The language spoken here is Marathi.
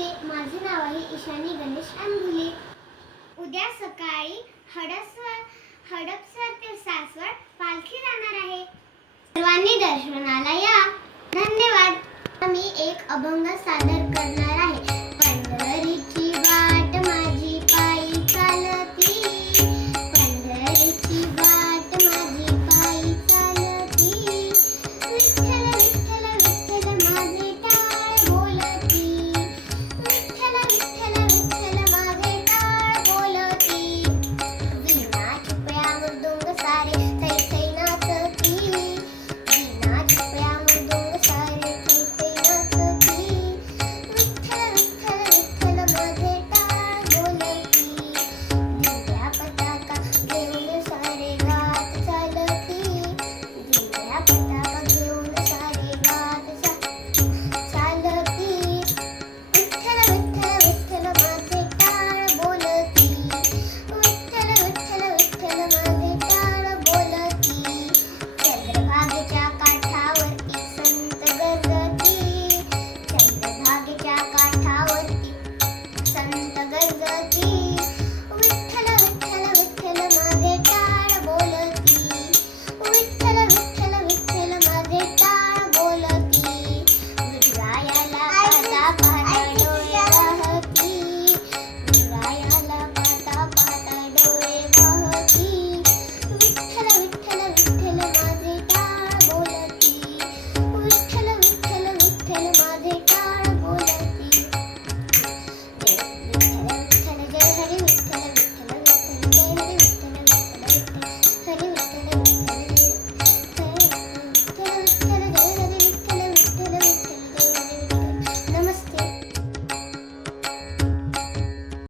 नमस्ते, माझे नाव आहे ईशानी गणेश अंगुले. उद्या सकाळी हडपसर ते सासवड पालखी जाणार आहे. सर्वांनी दर्शनाला या. धन्यवाद. मी एक अभंग